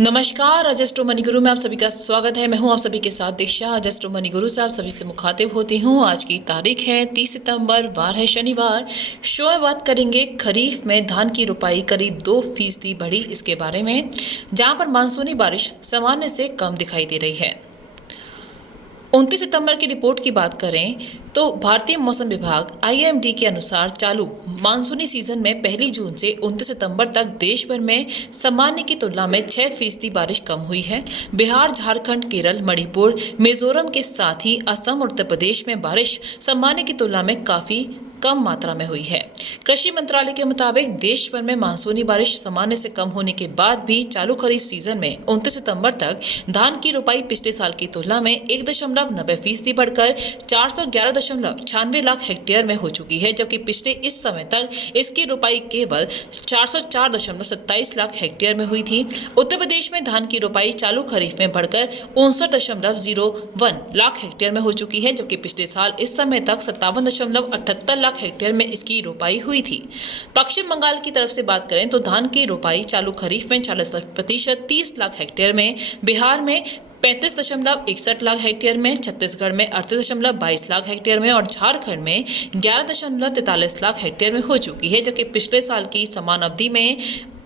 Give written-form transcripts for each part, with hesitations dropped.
नमस्कार, अजस्ट्रो मनी गुरु में आप सभी का स्वागत है। मैं हूं आप सभी के साथ दीक्षा। अजस्ट्रो मनी गुरु से आप सभी से मुखातिब होती हूं। आज की तारीख है 30 सितंबर, वार है शनिवार। शो में बात करेंगे खरीफ में धान की रुपाई करीब 2% बढ़ी, इसके बारे में, जहां पर मानसूनी बारिश सामान्य से कम दिखाई दे रही है। 29 सितंबर की रिपोर्ट की बात करें तो भारतीय मौसम विभाग IMD के अनुसार चालू मानसूनी सीजन में 1 जून से 29 सितंबर तक देश भर में सामान्य की तुलना में 6% बारिश कम हुई है। बिहार, झारखंड, केरल, मणिपुर, मिजोरम के साथ ही असम और उत्तर प्रदेश में बारिश सामान्य की तुलना में काफी कम मात्रा में हुई है। कृषि मंत्रालय के मुताबिक देश भर में मानसूनी बारिश सामान्य से कम होने के बाद भी चालू खरीफ सीजन में 29 सितंबर तक धान की रुपाई पिछले साल की तुलना में 1.90% बढ़कर 411.96 लाख हेक्टेयर में हो चुकी है, जबकि पिछले इस समय तक इसकी रुपाई केवल 404.27 लाख हेक्टेयर में हुई थी। उत्तर प्रदेश में धान की रुपाई चालू खरीफ में बढ़कर 59.01 लाख हेक्टेयर में हो चुकी है, जबकि पिछले साल इस समय तक 57.78 लाख हेक्टेयर में इसकी रुपाई हुई थी। पश्चिम बंगाल की तरफ से बात करें तो धान की रुपाई चालू खरीफ में 40% 30 लाख हेक्टेयर में, बिहार में 35.61 लाख हेक्टेयर में, छत्तीसगढ़ में 38.22 लाख हेक्टेयर में और झारखंड में 11.43 लाख हेक्टेयर में हो चुकी है, जबकि पिछले साल की समान अवधि में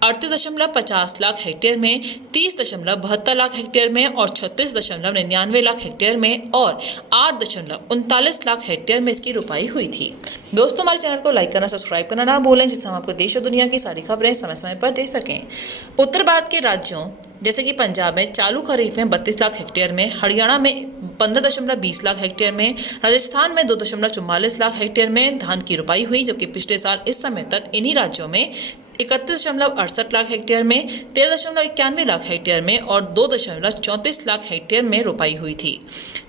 38.50 लाख हेक्टेयर में, 30.72 लाख हेक्टेयर में और 36.99 लाख हेक्टेयर में और 8.39 लाख हेक्टेयर में इसकी रुपाई हुई थी। दोस्तों, हमारे चैनल को लाइक करना, सब्सक्राइब करना ना भूलें, जिससे हम आपको देश और दुनिया की सारी खबरें समय समय पर दे सकें। उत्तर भारत के राज्यों जैसे कि पंजाब में चालू खरीफ में 32 लाख हेक्टेयर में, हरियाणा में 15.20 लाख हेक्टेयर में, राजस्थान में 2.44 लाख हेक्टेयर में धान की रुपाई हुई, जबकि पिछले साल इस समय तक इन्हीं राज्यों में 31.68 लाख हेक्टेयर में, 13.91 लाख हेक्टेयर में और 2.34 लाख हेक्टेयर में रुपाई हुई थी।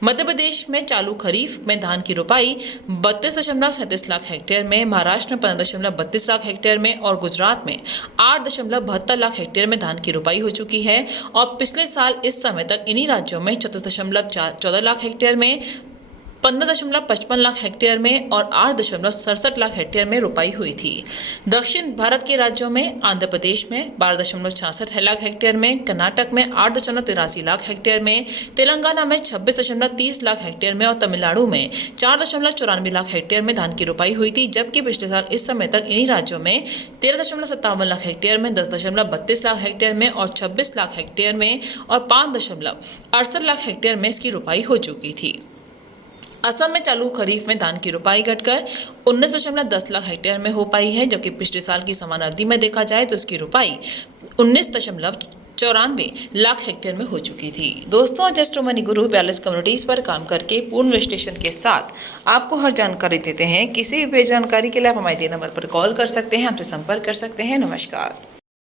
मध्य प्रदेश में चालू खरीफ में धान की रुपाई 32.37 लाख हेक्टेयर में, महाराष्ट्र में 15.32 लाख हेक्टेयर में और गुजरात में 8.72 लाख हेक्टेयर में धान की रुपाई हो चुकी है और पिछले साल इस समय तक इन्हीं राज्यों में 14.14 लाख हेक्टेयर में, 15.55 लाख हेक्टेयर में और 8.67 लाख हेक्टेयर में रुपाई हुई थी। दक्षिण भारत के राज्यों में आंध्र प्रदेश में 12.66 लाख हेक्टेयर में, कर्नाटक में 8.83 लाख हेक्टेयर में, तेलंगाना में 26.30 लाख हेक्टेयर में और तमिलनाडु में 4.94 लाख हेक्टेयर में धान की रुपाई हुई थी, जबकि पिछले साल इस समय तक इन्हीं राज्यों में 13.57 लाख हेक्टेयर में, 10.32 लाख हेक्टेयर में और 26 लाख हेक्टेयर में और 5.68 लाख हेक्टेयर में इसकी रुपाई हो चुकी थी। असम में चालू खरीफ में धान की रुपाई घटकर 19.10 लाख हेक्टेयर में हो पाई है, जबकि पिछले साल की समान अवधि में देखा जाए तो इसकी रुपाई 19.94 लाख हेक्टेयर में हो चुकी थी। दोस्तों, अजस्ट्रो मनी गुरु 42 कम्युनिटीज पर काम करके पूर्ण विश्लेषण के साथ आपको हर जानकारी देते हैं। किसी भी जानकारी के लिए आप हमारे नंबर पर कॉल कर सकते हैं, हमसे संपर्क कर सकते हैं। नमस्कार।